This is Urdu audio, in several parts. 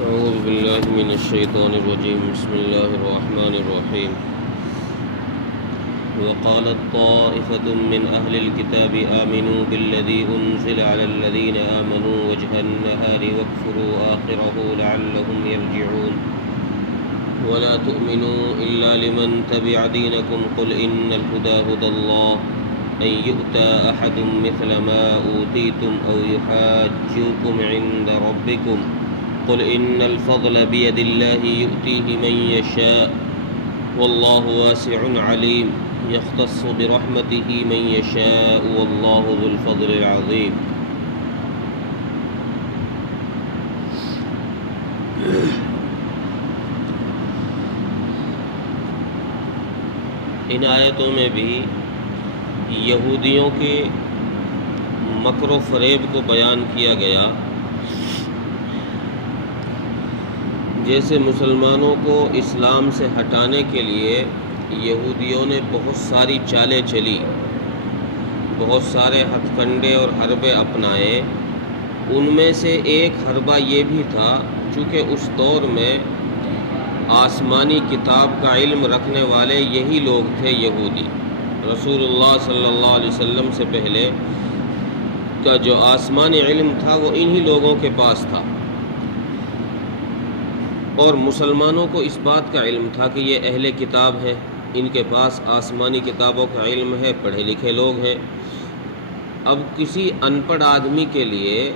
أعوذ بالله من الشيطان الرجيم بسم الله الرحمن الرحيم وقالت طائفة من أهل الكتاب آمنوا بالذي أنزل على الذين آمنوا وجه النهار واكفروا آخره لعلهم يرجعون ولا تؤمنوا إلا لمن تبع دينكم قل إن الهدى هدى الله أن يؤتى أحد مثل ما أوتيتم أو يحاجوكم عند ربكم قل إن الفضل بيد الله يؤتيه من يشاء والله واسع عليم يختص برحمته من يشاء والله ذو الفضل العظيم. ان آیتوں میں بھی یہودیوں کے مکر و فریب کو بیان کیا گیا. جیسے مسلمانوں کو اسلام سے ہٹانے کے لیے یہودیوں نے بہت ساری چالیں چلی، بہت سارے ہتھ کنڈے اور حربے اپنائے. ان میں سے ایک حربہ یہ بھی تھا چونکہ اس دور میں آسمانی کتاب کا علم رکھنے والے یہی لوگ تھے یہودی. رسول اللہ صلی اللہ علیہ وسلم سے پہلے کا جو آسمانی علم تھا وہ انہی لوگوں کے پاس تھا، اور مسلمانوں کو اس بات کا علم تھا کہ یہ اہل کتاب ہیں، ان کے پاس آسمانی کتابوں کا علم ہے، پڑھے لکھے لوگ ہیں. اب کسی ان پڑھ آدمی کے لیے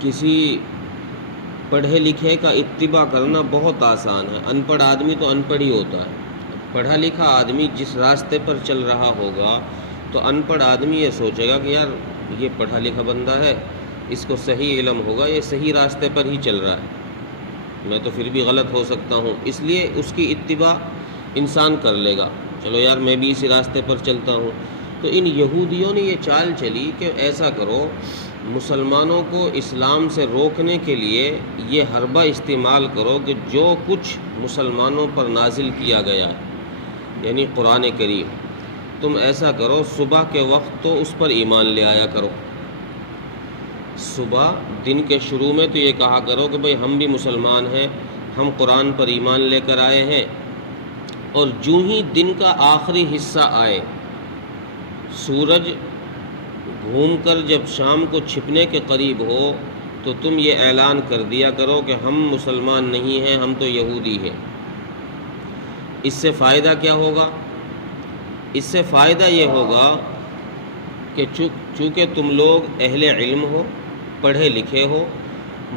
کسی پڑھے لکھے کا اتباع کرنا بہت آسان ہے. ان پڑھ آدمی تو ان پڑھ ہی ہوتا ہے. پڑھا لکھا آدمی جس راستے پر چل رہا ہوگا تو ان پڑھ آدمی یہ سوچے گا کہ یار یہ پڑھا لکھا بندہ ہے، اس کو صحیح علم ہوگا، یہ صحیح راستے پر ہی چل رہا ہے، میں تو پھر بھی غلط ہو سکتا ہوں. اس لیے اس کی اتباع انسان کر لے گا، چلو یار میں بھی اسی راستے پر چلتا ہوں. تو ان یہودیوں نے یہ چال چلی کہ ایسا کرو، مسلمانوں کو اسلام سے روکنے کے لیے یہ حربہ استعمال کرو کہ جو کچھ مسلمانوں پر نازل کیا گیا یعنی قرآن کریم، تم ایسا کرو صبح کے وقت تو اس پر ایمان لے آیا کرو. صبح دن کے شروع میں تو یہ کہا کرو کہ بھئی ہم بھی مسلمان ہیں، ہم قرآن پر ایمان لے کر آئے ہیں. اور جو ہی دن کا آخری حصہ آئے، سورج گھوم کر جب شام کو چھپنے کے قریب ہو تو تم یہ اعلان کر دیا کرو کہ ہم مسلمان نہیں ہیں، ہم تو یہودی ہیں. اس سے فائدہ کیا ہوگا؟ اس سے فائدہ یہ ہوگا کہ چونکہ تم لوگ اہل علم ہو، پڑھے لکھے ہو،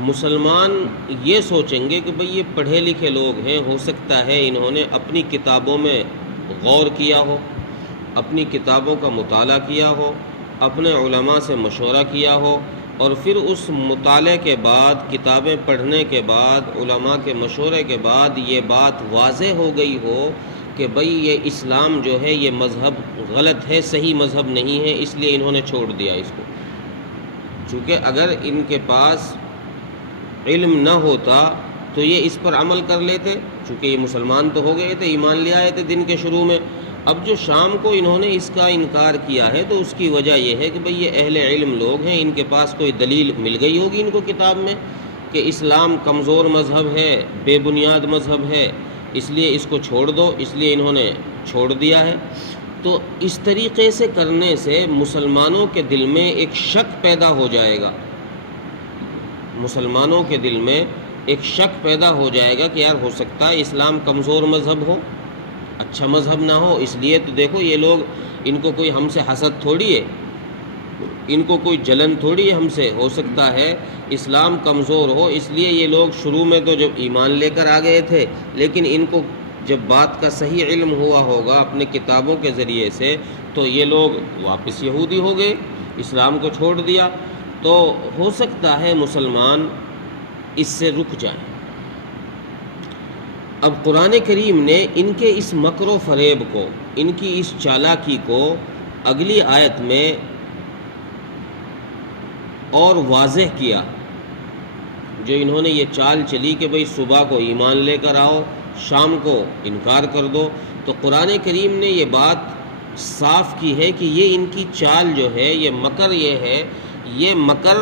مسلمان یہ سوچیں گے کہ بھئی یہ پڑھے لکھے لوگ ہیں، ہو سکتا ہے انہوں نے اپنی کتابوں میں غور کیا ہو، اپنی کتابوں کا مطالعہ کیا ہو، اپنے علماء سے مشورہ کیا ہو، اور پھر اس مطالعے کے بعد، کتابیں پڑھنے کے بعد، علماء کے مشورے کے بعد یہ بات واضح ہو گئی ہو کہ بھئی یہ اسلام جو ہے یہ مذہب غلط ہے، صحیح مذہب نہیں ہے، اس لیے انہوں نے چھوڑ دیا اس کو. چونکہ اگر ان کے پاس علم نہ ہوتا تو یہ اس پر عمل کر لیتے، چونکہ یہ مسلمان تو ہو گئے تھے، ایمان لے آئے تھے دن کے شروع میں. اب جو شام کو انہوں نے اس کا انکار کیا ہے تو اس کی وجہ یہ ہے کہ بھئی یہ اہل علم لوگ ہیں، ان کے پاس کوئی دلیل مل گئی ہوگی ان کو کتاب میں کہ اسلام کمزور مذہب ہے، بے بنیاد مذہب ہے، اس لیے اس کو چھوڑ دو، اس لیے انہوں نے چھوڑ دیا ہے. تو اس طریقے سے کرنے سے مسلمانوں کے دل میں ایک شک پیدا ہو جائے گا، مسلمانوں کے دل میں ایک شک پیدا ہو جائے گا کہ یار ہو سکتا ہے اسلام کمزور مذہب ہو، اچھا مذہب نہ ہو. اس لیے تو دیکھو یہ لوگ، ان کو کوئی ہم سے حسد تھوڑی ہے، ان کو کوئی جلن تھوڑی ہے ہم سے، ہو سکتا ہے اسلام کمزور ہو، اس لیے یہ لوگ شروع میں تو جب ایمان لے کر آ گئے تھے، لیکن ان کو جب بات کا صحیح علم ہوا ہوگا اپنے کتابوں کے ذریعے سے تو یہ لوگ واپس یہودی ہو گئے، اسلام کو چھوڑ دیا. تو ہو سکتا ہے مسلمان اس سے رک جائیں. اب قرآن کریم نے ان کے اس مکر و فریب کو، ان کی اس چالاکی کو اگلی آیت میں اور واضح کیا. جو انہوں نے یہ چال چلی کہ بھئی صبح کو ایمان لے کر آؤ، شام کو انکار کر دو، تو قرآن کریم نے یہ بات صاف کی ہے کہ یہ ان کی چال جو ہے، یہ مکر یہ ہے، یہ مکر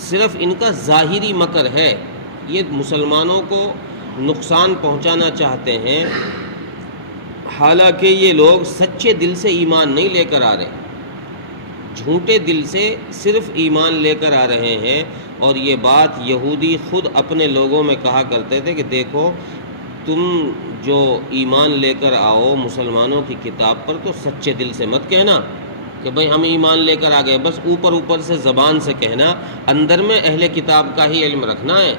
صرف ان کا ظاہری مکر ہے، یہ مسلمانوں کو نقصان پہنچانا چاہتے ہیں، حالانکہ یہ لوگ سچے دل سے ایمان نہیں لے کر آ رہے، جھوٹے دل سے صرف ایمان لے کر آ رہے ہیں۔ اور یہ بات یہودی خود اپنے لوگوں میں کہا کرتے تھے کہ دیکھو تم جو ایمان لے کر آؤ مسلمانوں کی کتاب پر تو سچے دل سے مت کہنا کہ بھئی ہم ایمان لے کر آ گئے، بس اوپر سے زبان سے کہنا، اندر میں اہل کتاب کا ہی علم رکھنا ہے۔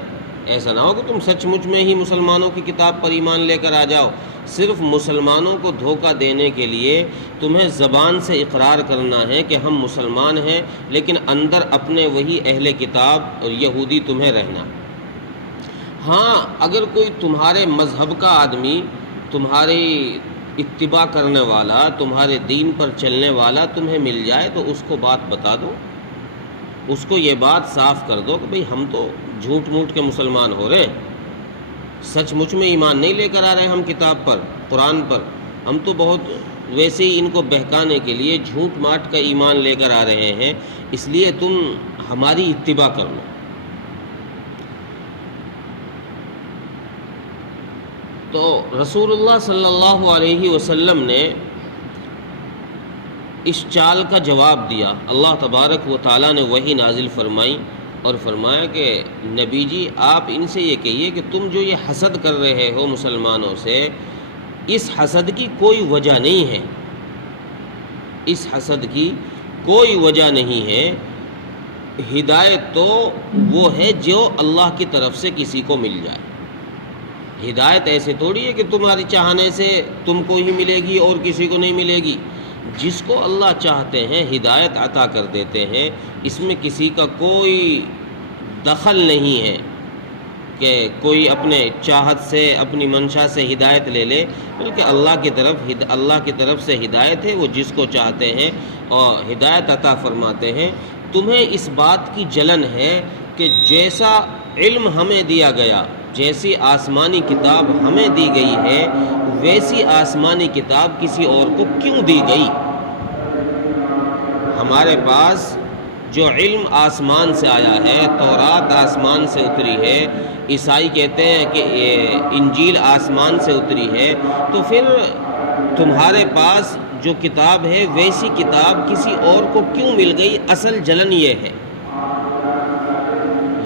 ایسا نہ ہو کہ تم سچ مچ میں ہی مسلمانوں کی کتاب پر ایمان لے کر آ جاؤ۔ صرف مسلمانوں کو دھوکہ دینے کے لیے تمہیں زبان سے اقرار کرنا ہے کہ ہم مسلمان ہیں، لیکن اندر اپنے وہی اہل کتاب اور یہودی تمہیں رہنا۔ ہاں اگر کوئی تمہارے مذہب کا آدمی، تمہاری اتباع کرنے والا، تمہارے دین پر چلنے والا تمہیں مل جائے تو اس کو بات بتا دو، اس کو یہ بات صاف کر دو کہ بھئی ہم تو جھوٹ موٹ کے مسلمان ہو رہے ہیں، سچ مچ میں ایمان نہیں لے کر آ رہے ہیں ہم کتاب پر، قرآن پر، ہم تو بہت ویسے ہی ان کو بہکانے کے لیے جھوٹ ماٹ کا ایمان لے کر آ رہے ہیں، اس لیے تم ہماری اتباع کر لو۔ تو رسول اللہ صلی اللہ علیہ وسلم نے اس چال کا جواب دیا۔ اللہ تبارک و تعالیٰ نے وحی نازل فرمائی اور فرمایا کہ نبی جی آپ ان سے یہ کہیے کہ تم جو یہ حسد کر رہے ہو مسلمانوں سے، اس حسد کی کوئی وجہ نہیں ہے، اس حسد کی کوئی وجہ نہیں ہے۔ ہدایت تو وہ ہے جو اللہ کی طرف سے کسی کو مل جائے۔ ہدایت ایسے تھوڑی ہے کہ تمہاری چاہنے سے تم کو ہی ملے گی اور کسی کو نہیں ملے گی۔ جس کو اللہ چاہتے ہیں ہدایت عطا کر دیتے ہیں، اس میں کسی کا کوئی دخل نہیں ہے کہ کوئی اپنے چاہت سے اپنی منشا سے ہدایت لے لے، بلکہ اللہ کی طرف سے ہدایت ہے، وہ جس کو چاہتے ہیں اور ہدایت عطا فرماتے ہیں۔ تمہیں اس بات کی جلن ہے کہ جیسا علم ہمیں دیا گیا، جیسی آسمانی کتاب ہمیں دی گئی ہے، ویسی آسمانی کتاب کسی اور کو کیوں دی گئی؟ ہمارے پاس جو علم آسمان سے آیا ہے، تورات آسمان سے اتری ہے، عیسائی کہتے ہیں کہ انجیل آسمان سے اتری ہے، تو پھر تمہارے پاس جو کتاب ہے ویسی کتاب کسی اور کو کیوں مل گئی؟ اصل جلن یہ ہے،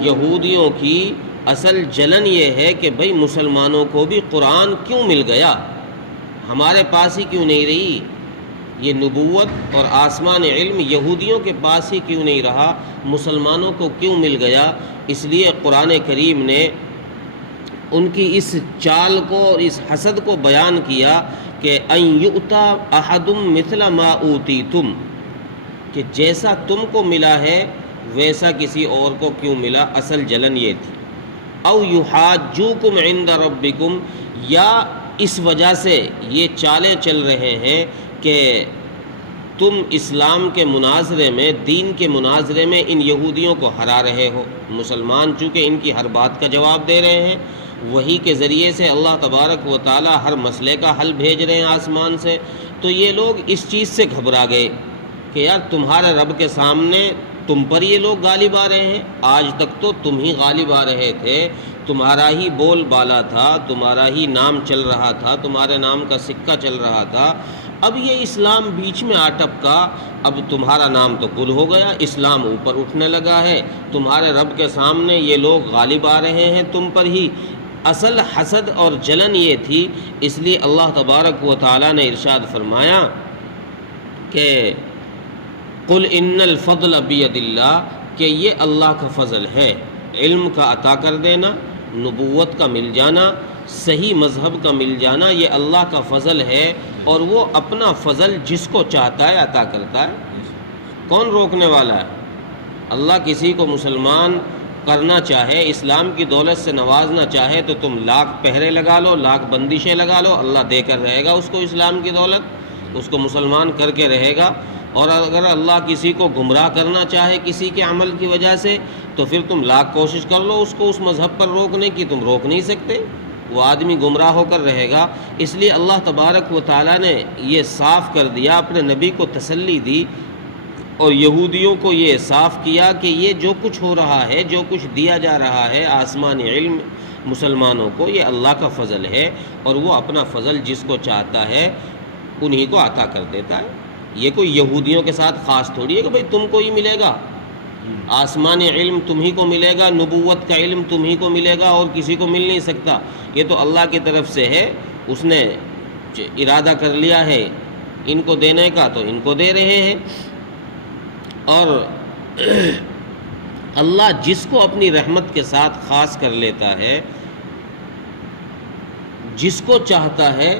یہودیوں کی اصل جلن یہ ہے کہ بھئی مسلمانوں کو بھی قرآن کیوں مل گیا، ہمارے پاس ہی کیوں نہیں رہی؟ یہ نبوت اور آسمان علم یہودیوں کے پاس ہی کیوں نہیں رہا، مسلمانوں کو کیوں مل گیا؟ اس لیے قرآن کریم نے ان کی اس چال کو اور اس حسد کو بیان کیا کہ ان یؤتا احد مثل ما اوتیتم، کہ جیسا تم کو ملا ہے ویسا کسی اور کو کیوں ملا؟ اصل جلن یہ تھی۔ او یحاجوکم عند ربکم، یا اس وجہ سے یہ چالیں چل رہے ہیں کہ تم اسلام کے مناظرے میں، دین کے مناظرے میں ان یہودیوں کو ہرا رہے ہو۔ مسلمان چونکہ ان کی ہر بات کا جواب دے رہے ہیں، وحی کے ذریعے سے اللہ تبارک و تعالی ہر مسئلے کا حل بھیج رہے ہیں آسمان سے، تو یہ لوگ اس چیز سے گھبرا گئے کہ یار تمہارے رب کے سامنے تم پر یہ لوگ غالب آ رہے ہیں، آج تک تو تم ہی غالب آ رہے تھے، تمہارا ہی بول بالا تھا، تمہارا ہی نام چل رہا تھا، تمہارے نام کا سکہ چل رہا تھا، اب یہ اسلام بیچ میں آ ٹپکا، اب تمہارا نام تو گل ہو گیا، اسلام اوپر اٹھنے لگا ہے، تمہارے رب کے سامنے یہ لوگ غالب آ رہے ہیں تم پر ہی۔ اصل حسد اور جلن یہ تھی، اس لیے اللہ تبارک و تعالیٰ نے ارشاد فرمایا کہ قل ان الفضل بید اللہ، کہ یہ اللہ کا فضل ہے، علم کا عطا کر دینا، نبوت کا مل جانا، صحیح مذہب کا مل جانا، یہ اللہ کا فضل ہے، اور وہ اپنا فضل جس کو چاہتا ہے عطا کرتا ہے۔ کون روکنے والا ہے؟ اللہ کسی کو مسلمان کرنا چاہے، اسلام کی دولت سے نوازنا چاہے تو تم لاکھ پہرے لگا لو، لاکھ بندشیں لگا لو، اللہ دے کر رہے گا اس کو اسلام کی دولت، اس کو مسلمان کر کے رہے گا۔ اور اگر اللہ کسی کو گمراہ کرنا چاہے کسی کے عمل کی وجہ سے، تو پھر تم لاکھ کوشش کر لو اس کو اس مذہب پر روکنے کی، تم روک نہیں سکتے، وہ آدمی گمراہ ہو کر رہے گا۔ اس لیے اللہ تبارک و تعالیٰ نے یہ صاف کر دیا، اپنے نبی کو تسلی دی اور یہودیوں کو یہ صاف کیا کہ یہ جو کچھ ہو رہا ہے، جو کچھ دیا جا رہا ہے آسمانی علم مسلمانوں کو، یہ اللہ کا فضل ہے، اور وہ اپنا فضل جس کو چاہتا ہے انہی کو عطا کر دیتا ہے۔ یہ کوئی یہودیوں کے ساتھ خاص تھوڑی ہے کہ بھئی تم کو ہی ملے گا، آسمانی علم تمہیں کو ملے گا، نبوت کا علم تمہیں کو ملے گا اور کسی کو مل نہیں سکتا۔ یہ تو اللہ کی طرف سے ہے، اس نے ارادہ کر لیا ہے ان کو دینے کا تو ان کو دے رہے ہیں۔ اور اللہ جس کو اپنی رحمت کے ساتھ خاص کر لیتا ہے، جس کو چاہتا ہے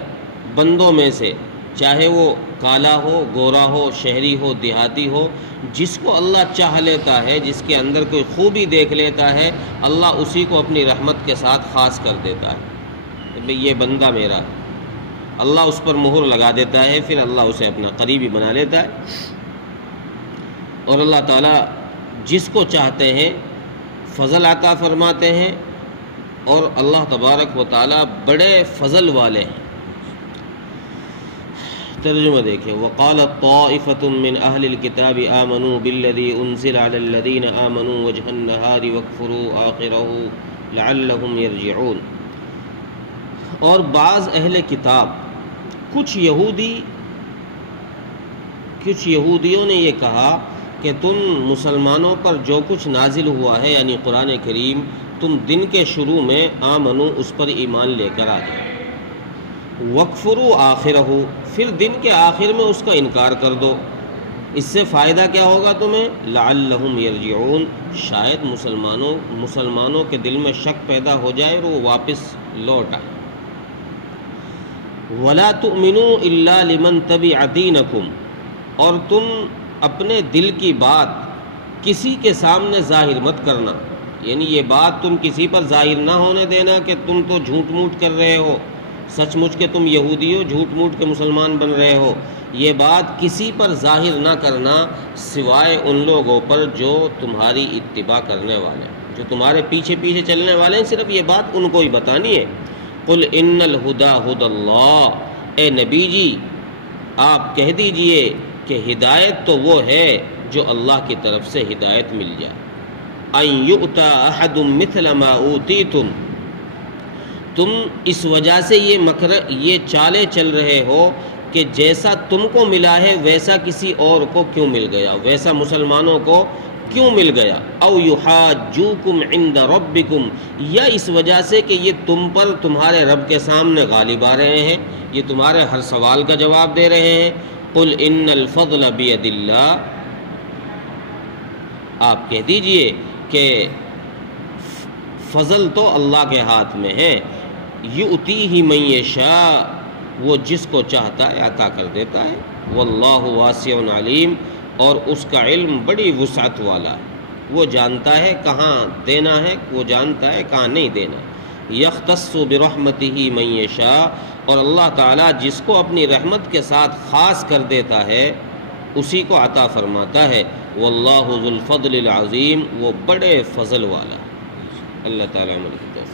بندوں میں سے، چاہے وہ کالا ہو، گورا ہو، شہری ہو، دیہاتی ہو، جس کو اللہ چاہ لیتا ہے، جس کے اندر کوئی خوبی دیکھ لیتا ہے، اللہ اسی کو اپنی رحمت کے ساتھ خاص کر دیتا ہے کہ یہ بندہ میرا ہے۔ اللہ اس پر مہر لگا دیتا ہے، پھر اللہ اسے اپنا قریبی بنا لیتا ہے۔ اور اللہ تعالیٰ جس کو چاہتے ہیں فضل عطا فرماتے ہیں، اور اللہ تبارک و تعالیٰ بڑے فضل والے ہیں۔ ترجمہ دیکھیں، وقالت طائفة من اہل الکتاب آمنوا بالذی انزل علی الذین آمنوا وجہ النہار واکفروا آخرہ لعلہم یرجعون۔ اور بعض اہل کتاب، کچھ یہودیوں نے یہ کہا کہ تم مسلمانوں پر جو کچھ نازل ہوا ہے یعنی قرآن کریم، تم دن کے شروع میں آمنو اس پر ایمان لے کر آ جاؤ، وَاكْفُرُوا آخِرَهُ پھر دن کے آخر میں اس کا انکار کر دو۔ اس سے فائدہ کیا ہوگا تمہیں؟ لَعَلَّهُمْ يَرْجِعُونَ شاید مسلمانوں کے دل میں شک پیدا ہو جائے اور وہ واپس لوٹ آئے۔ وَلَا تُؤْمِنُوا إِلَّا لِمَنْ تَبِعَ دِينَكُمْ اور تم اپنے دل کی بات کسی کے سامنے ظاہر مت کرنا، یعنی یہ بات تم کسی پر ظاہر نہ ہونے دینا کہ تم تو جھوٹ موٹ کر رہے ہو، سچ مچ کے تم یہودی ہو، جھوٹ موٹ کے مسلمان بن رہے ہو۔ یہ بات کسی پر ظاہر نہ کرنا سوائے ان لوگوں پر جو تمہاری اتباع کرنے والے ہیں، جو تمہارے پیچھے پیچھے چلنے والے ہیں، صرف یہ بات ان کو ہی بتانی ہے۔ قل ان الہدی ھدی اللہ اے نبی جی آپ کہہ دیجئے کہ ہدایت تو وہ ہے جو اللہ کی طرف سے ہدایت مل جائے۔ ان یؤتی احد مثل ما اوتیتم تم اس وجہ سے یہ چالیں چل رہے ہو کہ جیسا تم کو ملا ہے ویسا کسی اور کو کیوں مل گیا، ویسا مسلمانوں کو کیوں مل گیا۔ او یحاجوکم عند ربکم یا اس وجہ سے کہ یہ تم پر تمہارے رب کے سامنے غالب آ رہے ہیں، یہ تمہارے ہر سوال کا جواب دے رہے ہیں۔ قل ان الفضل بید اللہ آپ کہہ دیجئے کہ فضل تو اللہ کے ہاتھ میں ہے، یؤتیہ من یشاء وہ جس کو چاہتا ہے عطا کر دیتا ہے، واللہ واسع علیم اور اس کا علم بڑی وسعت والا ہے، وہ جانتا ہے کہاں دینا ہے، وہ جانتا ہے کہاں نہیں دینا۔ یختص برحمتہ من یشاء اور اللہ تعالیٰ جس کو اپنی رحمت کے ساتھ خاص کر دیتا ہے اسی کو عطا فرماتا ہے۔ واللہ ذو الفضل العظیم وہ بڑے فضل والا ہے۔ اللہ تعالیٰ عمل کی توفیق۔